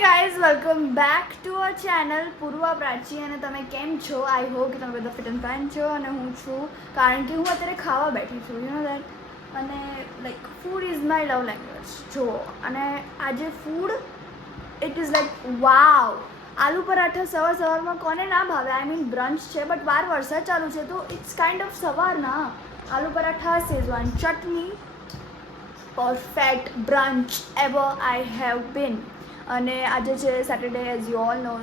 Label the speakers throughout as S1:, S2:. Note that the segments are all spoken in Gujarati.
S1: Guys welcome back to our channel Purva Prachi અને તમે કેમ છો? આઈ હોપ કે તમે બધા ફિટ એન્ડ ફાઇન છો અને હું છું. કારણ કે હું અત્યારે ખાવા બેઠી છું યુ નો દેટ અને like food is my love language જો, અને આજે food it is like wow aloo paratha સવાર સવારમાં કોને ના ભાવે? આઈ મીન બ્રંચ છે બટ બાર વરસાદ ચાલુ છે, તો ઇટ્સ કાઇન્ડ ઓફ સવાર ના. Aloo paratha, Schezwan chutney perfect brunch ever I have been અને આજે છે Saturday as you all know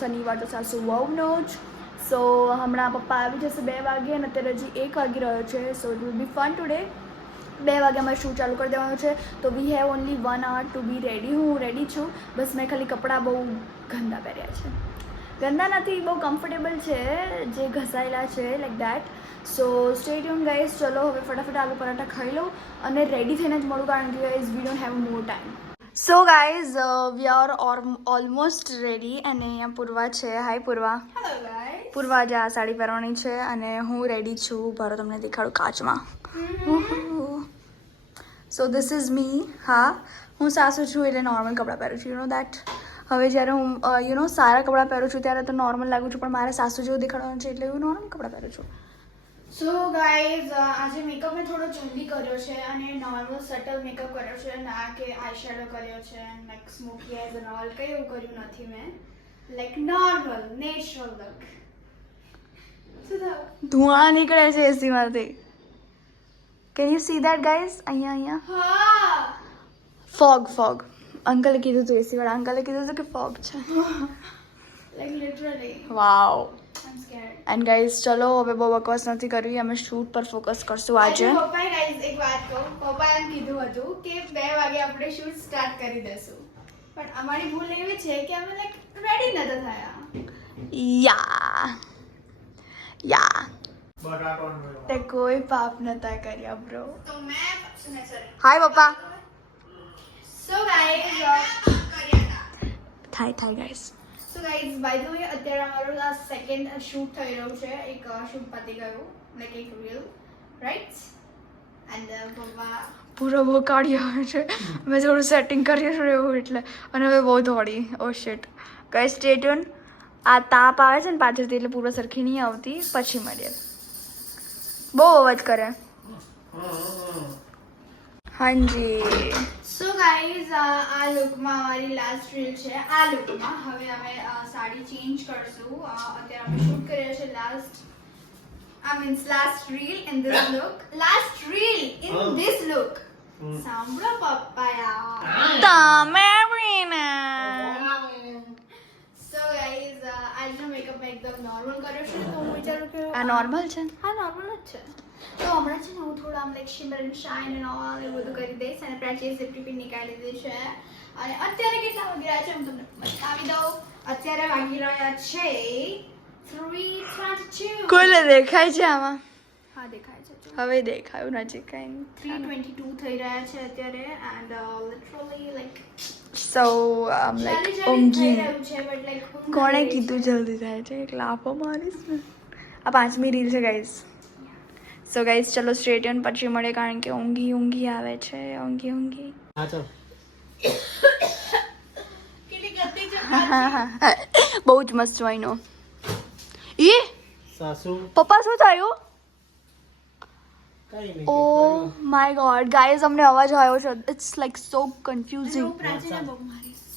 S1: શનિવાર તો સાસુ વહુનો જ. સો હમણાં પપ્પા આવી જશે બે વાગે અને અત્યારે હજી એક વાગી રહ્યો છે. So it will be fun today બે વાગે અમારે શૂટ ચાલુ કરી દેવાનું છે. તો we have only one hour to be ready હું રેડી છું. બસ મેં ખાલી કપડાં બહુ ગંદા પહેર્યા છે. ગંદા નથી, બહુ કમ્ફર્ટેબલ છે જે ઘસાયેલા છે like that so stadium guys ચલો, હવે ફટાફટ આલુ પરાઠા ખાઈ લઉં અને રેડી થઈને જ મળું, કારણ કે guys we don't have more time so guys we are almost ready અને અહીંયા પૂર્વા છે. હાય પૂર્વા. પૂર્વા જે આ સાડી પહેરવાની છે અને હું રેડી છું. ભરો તમને દેખાડું કાચમાં. સો ધીસ ઇઝ મી હા. હું સાસુ છું એટલે નોર્મલ કપડાં પહેરું છું. યુ નો દેટ હવે જ્યારે હું યુ નો સારા કપડાં પહેરું છું ત્યારે તો નોર્મલ લાગુ છું. પણ મારે સાસુ જેવું દેખાડવાનું છે એટલે હું નોર્મલ કપડાં પહેરું છું.
S2: સો ગાઈઝ આજે મેકઅપ મેં થોડો જલ્દી કર્યો છે અને નોર્મલ સટલ મેકઅપ કર્યો છે ના કે આઈ શેડો કર્યો છે like smoky eyes and all કંઈ એવું કર્યું નથી મેં. લાઈક નોર્મલ નેચરલ લુક
S1: ધુઆ નીકળે છે એસીમાંથી can you see that guys અહીંયા અહીંયા.
S2: હા!
S1: ફોગ ફોગ અંકલે કીધું હતું એસી વાળા. અંકલે કીધું હતું કે ફોગ છે.
S2: Like literally
S1: wow
S2: I am scared
S1: and guys ચલો હવે બહુ બકવાસ નથી કરવી અમે શૂટ પર ફોકસ કરશું આજે
S2: આજે પપ્પાએ ગાઈઝ એક વાત કહું પપ્પાએ એમ કીધું હતું કે બે વાગે આપણે શૂટ સ્ટાર્ટ કરી દેશું પણ અમારી ભૂલ એવી છે કે અમે લાઈક રેડી નતા થયા
S1: યા યા તે કોઈ પાપ નતા કર્યા બ્રો
S2: તો મેં પછી મેં sorry.
S1: હાય પપ્પા
S2: સો ગાઈઝ કર્યા હતા
S1: થાય થાય guys
S2: so guys by the way અત્યારે અમારું આ સેકન્ડ શૂટ થઈ રહ્યું છે. એક શૂટ પતી ગયું. લાઈક એક રીલ રાઈટ એન્ડ પપ્પા
S1: પૂરો બહુ કાઢ્યો છે. મેં થોડું સેટિંગ કરી રહ્યું એટલે. અને હવે બહુ દોડી ઓ શેટ કઈ સ્ટેટ્યુન આ તાપ આવે છે ને પાછળથી એટલે પૂરો સરખી નહીં આવતી. પછી મળીએ. બહુ અવાજ કરે. હાજી.
S2: સો ગાઈઝ આ લુકમાં અમારી લાસ્ટ રીલ છે. આ લુકમાં હવે અમે સાડી ચેન્જ કરશું. અત્યારે અમે શૂટ કર્યા છે લાસ્ટ આ means last reel in this look last reel in this look સાંભળો પપ્પાયા.
S1: તમે રીના
S2: સો ગાઈઝ આજનો મેકઅપ મેં એકદમ નોર્મલ કર્યો છે. તો હું વિચારું કે
S1: આ નોર્મલ છે
S2: હા નોર્મલ જ છે. તો હમણાં છે ને હું થોડું આમ like shimmer and shine and all એ બધું કરી દઈશ અને પ્રેચી સેફ્ટી પિન નીકાળી દીધી છે. અને અત્યારે કેટલા વાગી રહ્યા છે હું તમને બતાવી દઉં. અત્યારે વાગી રહ્યા છે થ્રી ટ્વેન્ટી
S1: કોઈને દેખાય છે આમાં?
S2: હા દેખાય છે
S1: હવે દેખાયું નજીક કઈ.
S2: થ્રી ટ્વેન્ટી ટુ થઈ રહ્યા છે અત્યારે એન્ડ લિટરલી લાઈક
S1: સો આમ લાઈક ઊંઘી. કોણે કીધું જલ્દી થાય છે? એક લાફો મારીશ આ પાંચમી રીલ છે ગાઈઝ સો ગાઈઝ ચલો સ્ટ્રેટ પછી મળે કારણ કે ઊંઘી ઊંઘી આવે છે. ઊંઘી ઊંઘી.
S3: હા ચાલ.
S2: કેટલી ગતિ છે
S1: બહુ જ મસ્ત વાઈનો. ઈ?
S3: સાસુ?
S1: પપ્પા શું થયું?
S3: કઈ
S1: ઓ માય ગોડ ગાઈઝ અમને અવાજ આવ્યો છે. ઇટ્સ લાઈક સો કન્ફ્યુઝિંગ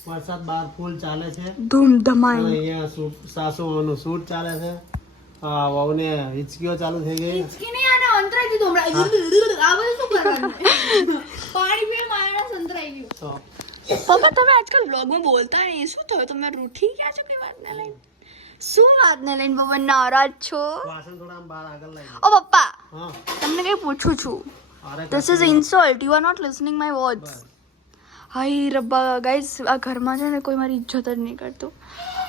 S3: વરસાદ બહાર ફૂલ ચાલે છે.
S1: ધૂમ
S3: અને અહીંયા સાસુ સાસુઓનું શૂટ ચાલે છે. વહુને હિચકીઓ ચાલુ થઈ ગઈ.
S2: હિચકી નહીં અંતરાઈ દીધું હમણાં આ બધું શું કરવાનું પાણી પીને માણસ અંતરાઈ ગયું
S1: પપ્પા તમે આજકાલ બ્લોગમાં બોલતા નહીં શું થયું તમે રૂઠી ગયા છો કઈ વાતને લઈને શું વાતને લઈને પપ્પા નારાજ છો
S3: વાસણ થોડા આમ બહાર આગળ લાવી
S1: ઓ પપ્પા તમને કઈ પૂછું છું this is insult you are not listening my words હાય રબ્બા ગાઈસ આ ઘરમાં છે ને કોઈ મારી ઇજ્જત જ નહીં કરતું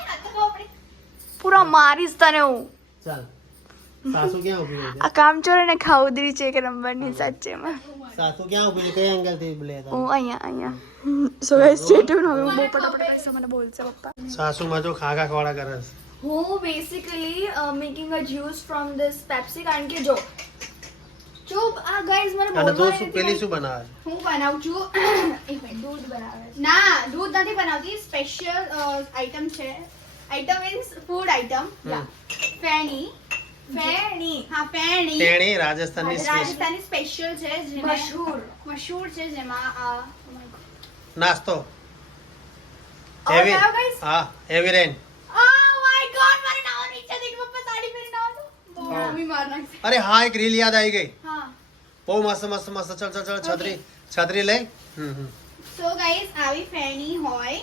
S2: આ તો આપણે
S1: પૂરા મારીશ તને હું
S3: ચાલ સાસુ ક્યાં ઊભી રહી
S1: આ કામચોર અને ખાઉદરી છે એક નંબરની સાચેમાં
S3: છે સાસુ ક્યાં ઊભી છે કઈ એંગલથી લે
S1: હું અહીંયા અહીંયા સો ગાઈસ સ્ટે ટ્યુન હવે હું બહુ પટાપટ પૈસા મને બોલશે પપ્પા
S3: સાસુમાં જો ખાખા ખવાડા કરે છે
S1: હું basically making a juice from this Pepsi કારણ કે જો ચૂપ આ ગાઈસ મને
S3: બોલવા તું શું પેલી શું બનાવે છે
S2: હું બનાવું છું
S1: એક મિનિટ દૂધ બનાવે છે
S2: ના દૂધ નથી બનાવતી સ્પેશિયલ આઈટમ છે આઈટમ મીન્સ ફૂડ આઈટમ
S3: યા
S2: ફેણી
S1: ફેણી.
S2: હા ફેણી.
S3: તેણી રાજસ્થાનની સ્પેશિયલ.
S2: રાજસ્થાની સ્પેશિયલ છે
S1: મશહૂર.
S2: મશહૂર છે જેમાં અ,
S3: નાસ્તો.
S1: હવે
S3: હેવી હા heavy rain
S2: Oh my God, મારે નાહવાની ઈચ્છા થઈ કે પપ્પા સાડી પહેરી નાહવાનું. બહુ
S3: હા.
S2: મમ્મી માર નાખશે.
S3: અરે હા એક રીલ યાદ આવી ગઈ. બહુ મસ્ત મસ્ત મસ્ત ચલ ચલ ચલ છત્રી છત્રી લઈ. હમ હમ.
S2: So આવી ફેણી હોય.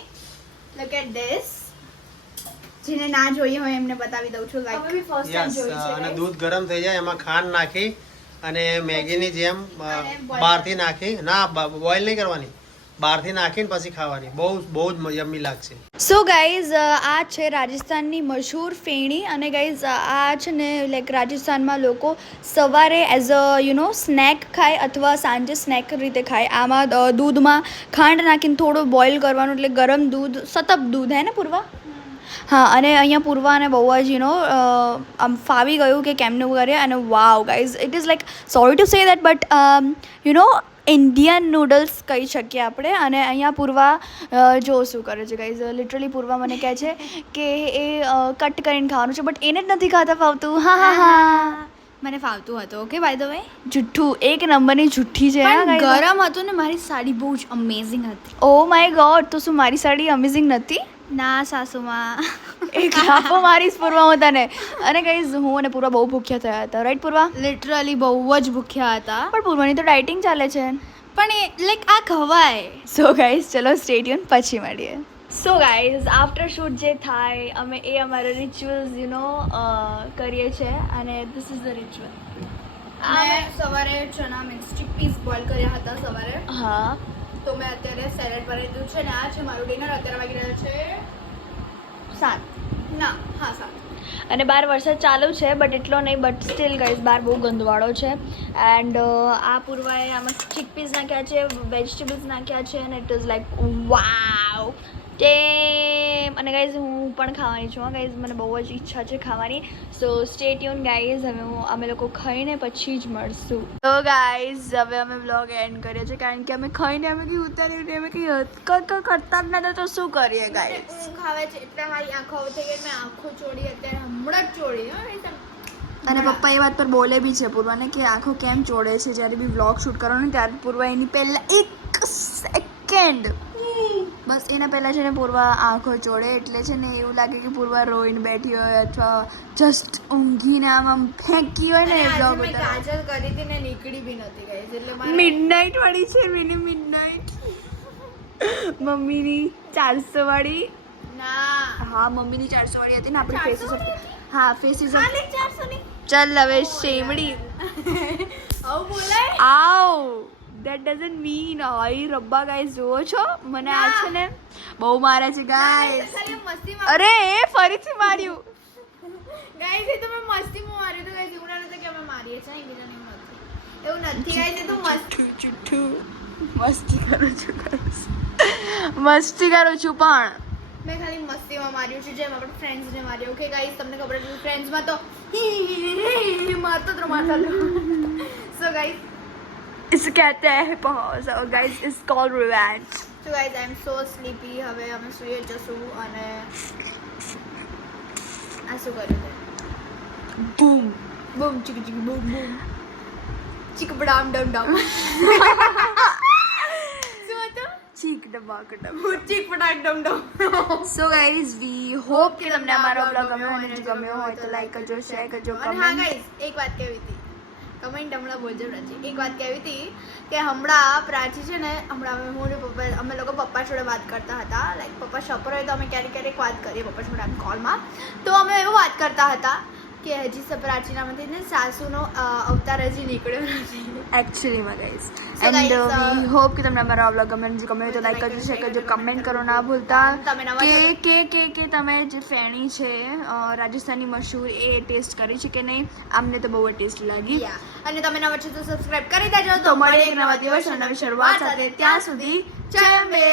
S2: Look at this. જેને ના જોઈ હોય એમને બતાવી દઉં છું like
S1: like first
S3: time
S1: yes છે
S3: અને દૂધ ગરમ થઈ જાય એમાં ખાંડ નાખી અને મેગીની જેમ બહારથી નાખી. ના બોઇલ નહીં કરવાની. બહારથી નાખીને પછી ખાવાની. બહુ બહુ જ યમ્મી લાગશે
S1: સો ગાઈઝ આ છે રાજસ્થાનની મશહૂર ફેણી અને ગાઈઝ આ છે ને લાઈક રાજસ્થાનમાં લોકો સવારે as a you know snack ખાય અથવા સાંજે સ્નેક રીતે ખાય. આમાં દૂધમાં ખાંડ નાખીને થોડું બોઇલ કરવાનું એટલે ગરમ દૂધ સતત દૂધ હે ને પૂર્વા? હા અને અહીંયા પૂર્વા અને બહુવાજીનો આમ ફાવી ગયું કે કેમનું કરે અને wow guys it is like sorry to say that but you know Indian noodles કહી શકીએ આપણે અને અહીંયા પૂર્વા જો શું કરે છે ગાઈઝ લિટરલી પૂર્વા મને કહે છે કે એ કટ કરીને ખાવાનું છે બટ એને જ નથી ખાતા ફાવતું. હા હા હા.
S2: મને ફાવતું હતું ઓકે બાય ધ વે
S1: જુઠ્ઠું એક નંબરની જુઠ્ઠી છે
S2: ગરમ હતું ને મારી સાડી બહુ જ અમેઝિંગ હતી.
S1: ઓ માય ગોડ તો શું મારી સાડી અમેઝિંગ નથી?
S2: ના સાસુમાં.
S1: એક લાફો મારીશ પૂર્વા હું તને અને કહીશ હું અને પૂર્વા બહુ ભૂખ્યા થયા હતા. રાઈટ પૂર્વા?
S2: લિટરલી બહુ જ ભૂખ્યા હતા.
S1: પણ પૂર્વાની તો ડાયટિંગ ચાલે છે.
S2: પણ એ લાઈક આ ખવાય.
S1: સો ગાઈઝ ચલો સ્ટેડિયમ પછી મળીએ. સો ગાઈઝ આફ્ટર શૂટ જે થાય અમે એ અમારા રિચ્યુઅલ્સ યુ નો કરીએ છીએ અને ધીસ ઇઝ ધ રિચ્યુઅલ
S2: સવારે ચણા મિક્સ ચીકપીસ બોઇલ કર્યા હતા સવારે.
S1: હા.
S2: તો મેં અત્યારે સેલેડ બનાવી દીધું છે ને આ છે મારું ડિનર અત્યારે વાગી રહ્યો છે
S1: સાત.
S2: ના, હા, સાત.
S1: અને બાર વરસાદ ચાલુ છે બટ એટલો નહીં બટ સ્ટીલ ગઈઝ બાર બહુ ગંદવાળો છે. એન્ડ આ પૂર્વાએ આમાં ચીકપીસ નાખ્યા છે વેજીટેબલ્સ નાખ્યા છે અને ઇટ ઇઝ લાઈક વાવ ટેમ અને ગાઈઝ હું પણ ખાવાની છું ગાઈઝ મને બહુ જ ઈચ્છા છે ખાવાની. સો સ્ટે ટ્યુન ગાઈઝ હવે હું અમે લોકો ખાઈને પછી જ મળશું. તો ગાઈઝ હવે અમે વ્લોગ એન્ડ કરીએ છીએ કારણ કે અમે ખાઈને અમે કંઈ ઉતાર્યું અમે કંઈ કંઈ કંઈ કરતા જ નતા તો શું કરીએ ગાઈઝ
S2: ઊંઘ આવે છે એટલે મારી આંખો થઈ ગઈ મેં આંખો ચોડી અત્યારે હમણાં જ ચોડી હો એકદમ.
S1: અને પપ્પા એ વાત પર બોલે બી છે પૂર્વાને કે આંખો કેમ ચોડે છે જ્યારે બી વ્લોગ શૂટ કરવાનો ને ત્યારે પૂર્વા એની પહેલાં એક સેકન્ડ બસ એના પહેલાં છે ને પૂર્વા આંખો ચોડે એટલે છે ને એવું લાગે કે પૂર્વા રોઈને બેઠી હોય અથવા જસ્ટ ઊંઘીને આમ આમ ફેંકી હોય ને બ્લોગ
S2: કાજલ કરી હતી ને નીકળી બી નથી ગઈ એટલે
S1: મિડનાઈટ વાળી છે મિની મિડનાઈટ મમ્મીની ચારસો વાળી.
S2: ના.
S1: હા મમ્મીની ચારસો વાળી હતી ને આપણી ફેસીસ હા ફેસીસ
S2: ચારસો ની.
S1: ચાલ હવે શેમડી.
S2: આવ બોલાય?
S1: આવ. દેટ ડઝન્ટ મીન ઓય રબ્બા ગાઈસ જુઓ છો? મને આ છે ને બહુ મારે છે ગાઈસ અરે એ ફરીથી માર્યું.
S2: ગાઈસ એ તો મેં મસ્તીમાં માર્યું તો ગાઈસ એવું ના કે અમે મારીએ એકબીજાને એવું નથી એવું નથી ગાઈસ એ તો મસ્ત
S1: ચુઠ્ઠું મસ્તી કરું છું ગાઈસ મસ્તી કરું છું પણ
S2: મેં ખાલી મસ્તીમાં માર્યું છે જેમ આપણે ફ્રેન્ડ્સને માર્યું. ઓકે ગાઈસ તમને ખબર છે ફ્રેન્ડ્સમાં તો મારતો રહો, મારતો સો ગાઈસ
S1: इसे कहते हैं pause और guys it's called revenge
S2: so guys I am so sleepy હવે અમે સુઈ જશું અને આ શું કર્યું છે
S1: boom
S2: બૂમ ચીક ચીક બૂમ બૂમ ચીક બડામ ડમ ડમ શું હતું
S1: ચીક ડબ્બા કડમ
S2: ચીક પટાક ડમ ડમ
S1: સો ગાઈઝ વી હોપ કે તમને અમારો બ્લોગ ગમ્યો હોય અને જો ગમ્યો હોય તો લાઈક કરજો શેર કરજો
S2: અને હા
S1: કમેન્ટ
S2: ગાઈસ એક વાત કહેવી હતી કમેન્ટ હમણાં બોલજો પ્રાચી એક વાત કહેવી હતી કે હમણાં પ્રાચી છે ને, હમણાં હું પપ્પા, અમે લોકો પપ્પા જોડે વાત કરતા હતા. લાઈક પપ્પા શપર હોય તો અમે ક્યારેક ક્યારેક વાત કરીએ પપ્પા જોડે કોલમાં તો અમે એવું વાત કરતા હતા કે હજી સ મંદિરને સાસુનો અવતાર હજી નીકળ્યો નથી.
S1: એકચ્યુઅલીમાં ગાઈઝ એન્ડ વી હોપ કે તમને અમારો વ્લોગ ગમે જો ગમે તો લાઈક કરજો શેર કરજો કમેન્ટ કરો ના ભૂલતા.
S2: તમે
S1: કે કે કે કે તમે જે ફેણી છે રાજસ્થાની મશહૂર એ ટેસ્ટ કરી છે કે નહીં? અમને તો બહુ જ ટેસ્ટ લાગી.
S2: અને તમે નવા છો તો સબસ્ક્રાઇબ કરી દેજો.
S1: તો મળે એક નવા દિવસ અને નવી શરૂઆત સાથે. ત્યાં સુધી જય અંબે.